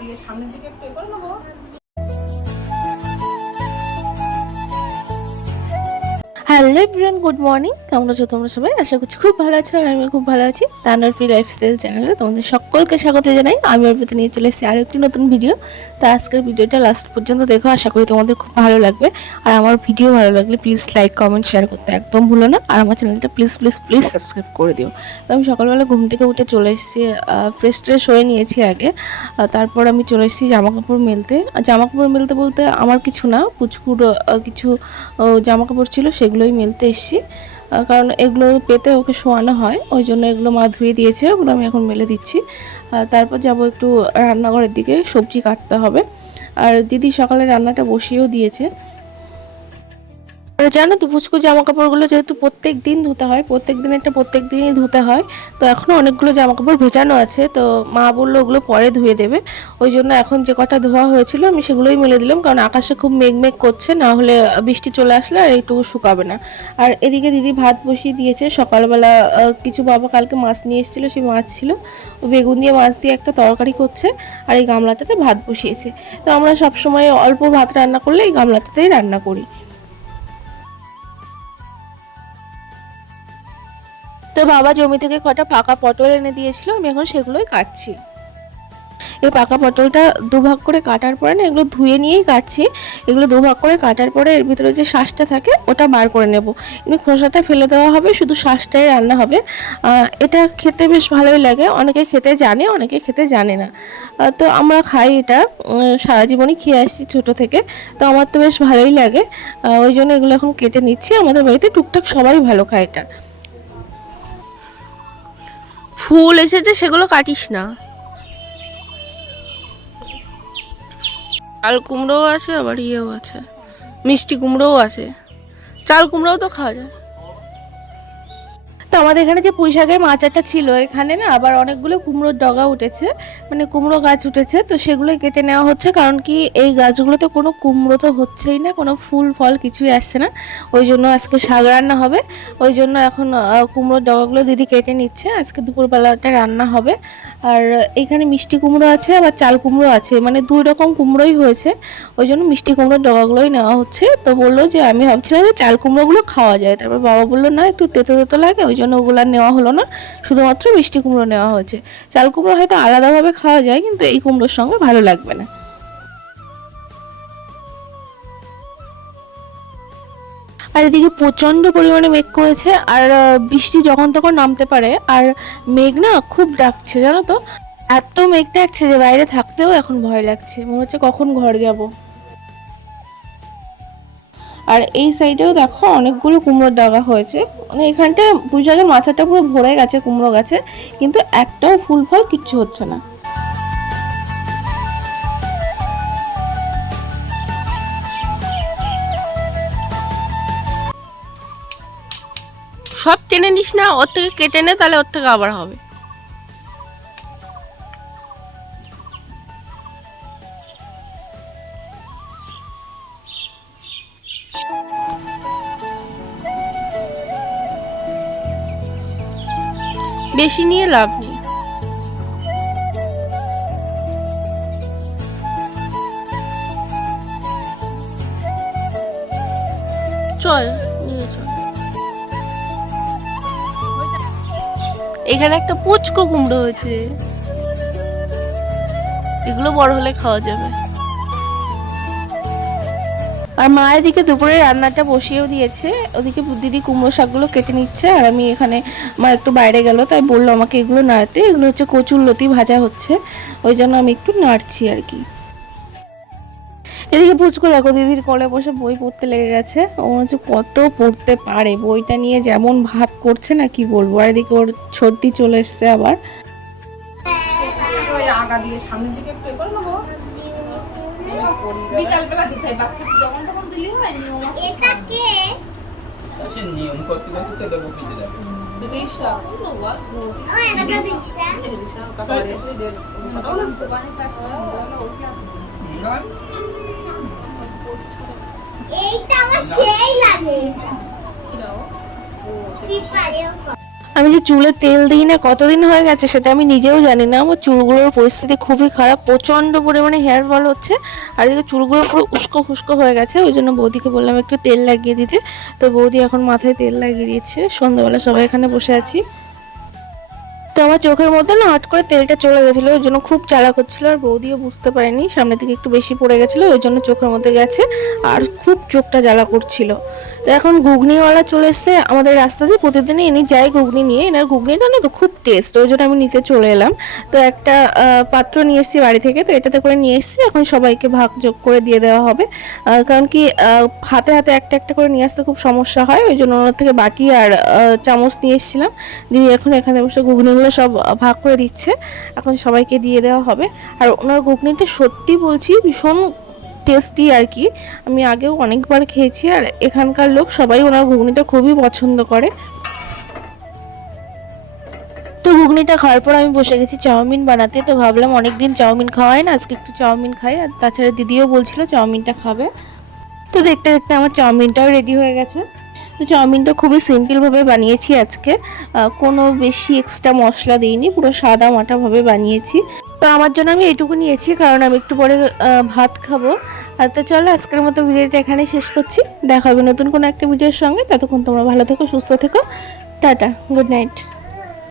দিয়ে সামনের দিকে একটু এ করে নেব হ্যালো এভরিওয়ান, গুড মর্নিং। কেমন আছো তোমরা সবাই? আশা করছি খুব ভালো আছো আর আমি খুব ভালো আছি। তানার ফ্রি লাইফস্টাইল চ্যানেলে তোমাদের সকলকে স্বাগত জানাই। আমি ওর প্রতি নিয়ে চলে এসেছি আরও একটি নতুন ভিডিও তো আজকের ভিডিওটা লাস্ট পর্যন্ত দেখো, আশা করি তোমাদের খুব ভালো লাগবে। আর আমার ভিডিও ভালো লাগলে প্লিজ লাইক কমেন্ট শেয়ার করতে একদম ভুলো না। আর আমার চ্যানেলটা প্লিজ প্লিজ প্লিজ সাবস্ক্রাইব করে দিও। তো আমি সকালবেলা ঘুম থেকে উঠে চলে এসেছি ফ্রেশ ট্রেশ হয়ে নিয়েছি আগে। তারপর আমি চলে এসেছি জামা কাপড় মেলতে। আর জামা কাপড় মেলতে বলতে আমার কিছু না, পুচকুর কিছু জামা কাপড় ছিল সেগুলোই মেলতে এসছি। কারণ এগুলো পেতে ওকে শোয়ানো হয়, ওই জন্য এগুলো মা ধুয়ে দিয়েছে, ওগুলো আমি এখন মেলে দিচ্ছি। তারপর যাব একটু রান্নাঘরের দিকে, সবজি কাটতে হবে। আর দিদি সকালে রান্নাটা বসিয়েও দিয়েছে। আর জানো তো, পুচকু জামা কাপড়গুলো যেহেতু প্রত্যেক দিন ধুতে হয়, প্রত্যেক দিনেরটা প্রত্যেক দিনই ধুতে হয়, তো এখনও অনেকগুলো জামা কাপড় ভেজানো আছে, তো মা বলল ওগুলো পরে ধুয়ে দেবে। ওই জন্য এখন যে কটা ধোয়া হয়েছিল আমি সেগুলোই মেলে দিলাম, কারণ আকাশে খুব মেঘ মেঘ করছে, না হলে বৃষ্টি চলে আসলে আর একটু শুকাবে না। আর এদিকে দিদি ভাত বসিয়ে দিয়েছে, সকালবেলা কিছু বাবা কালকে মাছ নিয়ে এসেছিল, সেই মাছ ছিল। ও বেগুন দিয়ে মাছ দিয়ে একটা তরকারি করছে, আর এই গামলাটাতে ভাত বসিয়েছে। তো আমরা সবসময় অল্প ভাত রান্না করলে এই গামলাটাতেই রান্না করি। তো বাবা জমি থেকে কটা পাকা পটল এনে দিয়েছিল, আমি এখন সেগুলোই কাটছি। এই পাকা পটলটা দুভাগ করে কাটার পরে না এগুলো ধুয়ে নিয়েই কাটছি। এগুলো দুভাগ করে কাটার পরে এর ভিতরে যে শ্বাসটা থাকে, ওটা বার করে নেব। এমনি খোসাটা ফেলে দেওয়া হবে, শুধু শ্বাসটাই রান্না হবে। এটা খেতে বেশ ভালোই লাগে, অনেকে খেতে জানে, অনেকে খেতে জানে না। তো আমরা খাই এটা সারা জীবনই খেয়ে আসছি ছোট থেকে, তো আমার তো বেশ ভালোই লাগে। ওই জন্য এগুলো এখন কেটে নিচ্ছি। আমাদের বাড়িতে টুকটাক সবাই ভালো খায় এটা। ফুল এসেছে, সেগুলো কাটিস না। চাল কুমড়োও আছে, আবার ইয়েও আছে। মিষ্টি কুমড়োও আছে। চাল কুমড়োও তো খাওয়া যায়। তো আমাদের এখানে যে পুঁই শাকের মাচাটা ছিল, এখানে না আবার অনেকগুলো কুমড়োর ডগা উঠেছে মানে কুমড়ো গাছ উঠেছে, তো সেগুলোই কেটে নেওয়া হচ্ছে, কারণ কি এই গাছগুলোতে কোনো কুমড়ো তো হচ্ছেই না, কোনো ফুল, ফল কিছুই আসছে না, ওই জন্য আজকে শাক রান্না হবে, ওই জন্য এখন কুমড়োর ডগাগুলো দিদি কেটে নিচ্ছে, আজকে দুপুরবেলাটা রান্না হবে, আর এখানে মিষ্টি কুমড়ো আছে, আবার চাল কুমড়ো আছে মানে দুই রকম কুমড়োই হয়েছে, ওই জন্য মিষ্টি কুমড়োর ডগাগুলোই নেওয়া হচ্ছে, তো বলল যে আমি ভাবছিলাম যে চাল কুমড়োগুলো খাওয়া যায়, তারপর বাবা বলল, না, একটু তেতো তেতো লাগে, ওই জন্য ওগুলো নেওয়া হলো না। শুধুমাত্র মিষ্টি কুমড়ো নেওয়া হয়েছে। চাল কুমড়ো হয়তো আলাদাভাবে খাওয়া যায়, কিন্তু এই কুমড়োর সঙ্গে ভালো লাগবে না। আর এদিকে প্রচণ্ড পরিমাণে মেঘ করেছে, আর বৃষ্টি যখন তখন নামতে পারে, আর মেঘ না খুব ডাকছে, জানো তো? এত মেঘ ডাকছে যে বাইরে থাকতেও এখন ভয় লাগছে। মনে হচ্ছে কখন ঘর যাব। আর এই সাইডেও দেখো অনেকগুলো কুমড়োর ডাগা হয়েছে। মানে এখানটা পুঁইশাকের মাচাটা পুরো ভরে গেছে কুমড়ো গাছে, কিন্তু একটাও ফুল ফল কিচ্ছু হচ্ছে না। সব টেনে নিস না, ওর থেকে কেটে নে, তাহলে ওর থেকে আবার হবে। বেশি নিয়ে লাভ নেই। চল এখানে একটা পুচকো কুমড়ো হয়েছে। এগুলো বড় হলে খাওয়া যাবে। আর মা এদিকে দুপুরে রান্নাটা বসিয়েও দিয়েছে। ওদিকে দিদি কুমড়ো শাকগুলো কেটে নিচ্ছে আর আমি এখানে মা একটু বাইরে গেল, তাই বলল আমাকে এগুলো নাড়তে। এগুলো হচ্ছে কচুর লতি ভাজা হচ্ছে, ওই জন্য আমি একটু নাড়ছি আর কি। এদিকে পুচকু দেখো, দিদির কলে বসে বই পড়তে লেগে গেছে। ও হচ্ছে কত পড়তে পারে, বইটা নিয়ে যেমন ভাব করছে না কি বলব। আর এদিকে ওর সর্দি চলে এসছে আবার। আগা দিয়ে, সামনের দিকে একটু এ বিকালবেলা দিতে বাচ্চা যখন তখন দিলি হয়? নিয়ম আছে সে নিয়ম করতে করতে তো দেখো পিছিয়ে যাবে রিসা নো ওয়া কথা বলে কথা বলে দোকানে কাজ না, এইটা আমার সেই লাগে। আমি যে চুলে তেল দিই না, কতদিন হয়ে গেছে সেটা আমি নিজেও জানি না। আমার চুলগুলোর পরিস্থিতি খুবই খারাপ, প্রচণ্ড পরিমাণে হেয়ার ফল হচ্ছে। আর এদিকে চুলগুলো পুরো উস্কো খুস্কো হয়ে গেছে, ওই জন্য বৌদিকে বললাম একটু তেল লাগিয়ে দিতে। তো বৌদি এখন মাথায় তেল লাগিয়ে দিয়েছে। সন্ধ্যাবেলা সবাই এখানে বসে আছি। তো আমার চোখের মধ্যে না হট করে তেলটা চলে গেছিল, ওই জন্য খুব চালা করছিল আর বৌদিও বুঝতে পারেনি সামনের দিকে একটু বেশি পড়ে গেছিল, ওই জন্য চোখের মধ্যে গেছে, আর খুব চোখটা জ্বালা করছিল। তো এখন ঘুগনিওয়ালা চলে এসছে আমাদের রাস্তা দিয়ে, প্রতিদিনই এনে যাই ঘুগনি নিয়ে, এনার ঘুগনি জানো তো খুব টেস্ট ওই জন্য আমি নিতে চলে এলাম। তো একটা পাত্র নিয়ে এসেছি বাড়ি থেকে, তো এটাতে করে নিয়ে এসেছি, এখন সবাইকে ভাগ যোগ করে দিয়ে দেওয়া হবে। কারণ কি হাতে হাতে একটা একটা করে নিয়ে আসতে খুব সমস্যা হয়, ওই জন্য ওনার থেকে বাটি আর চামচ নিয়ে এসেছিলাম। দিদি এখন এখানে বসে ঘুগনিগুলো সব ভাগ করে দিচ্ছে। এখন সবাইকে দিয়ে দেওয়া হবে। আর ওনার ঘুগনিটা সত্যি বলছি, ভীষণ টেস্টি আর কি। আমি আগেও অনেকবার খেয়েছি আর এখানকার লোক সবাই ওনার ঘুগনিটা খুবই পছন্দ করে। তো ঘুগনিটা খাওয়ার পর আমি বসে গেছি চাউমিন বানাতে। তো ভাবলাম অনেকদিন চাউমিন খাওয়াই না, আজকে একটু চাউমিন খাই। আর তাছাড়া দিদিও বলছিল চাউমিনটা খাবে। তো দেখতে দেখতে আমার চাউমিনটাও রেডি হয়ে গেছে। তো চাউমিনটা খুবই সিম্পলভাবে বানিয়েছি আজকে। কোনো বেশি এক্সট্রা মশলা দিইনি, পুরো সাদা মাটাভাবে বানিয়েছি। তো আমার জন্য আমি এটুকু নিয়েছি, কারণ আমি একটু পরে ভাত খাব। আর তো চলো, আজকের মতো ভিডিওটা এখানে শেষ করছি। দেখা হবে নতুন কোনো একটা ভিডিওর সঙ্গে। ততক্ষণ তোমরা ভালো থেকো, সুস্থ থেকো। Tata good night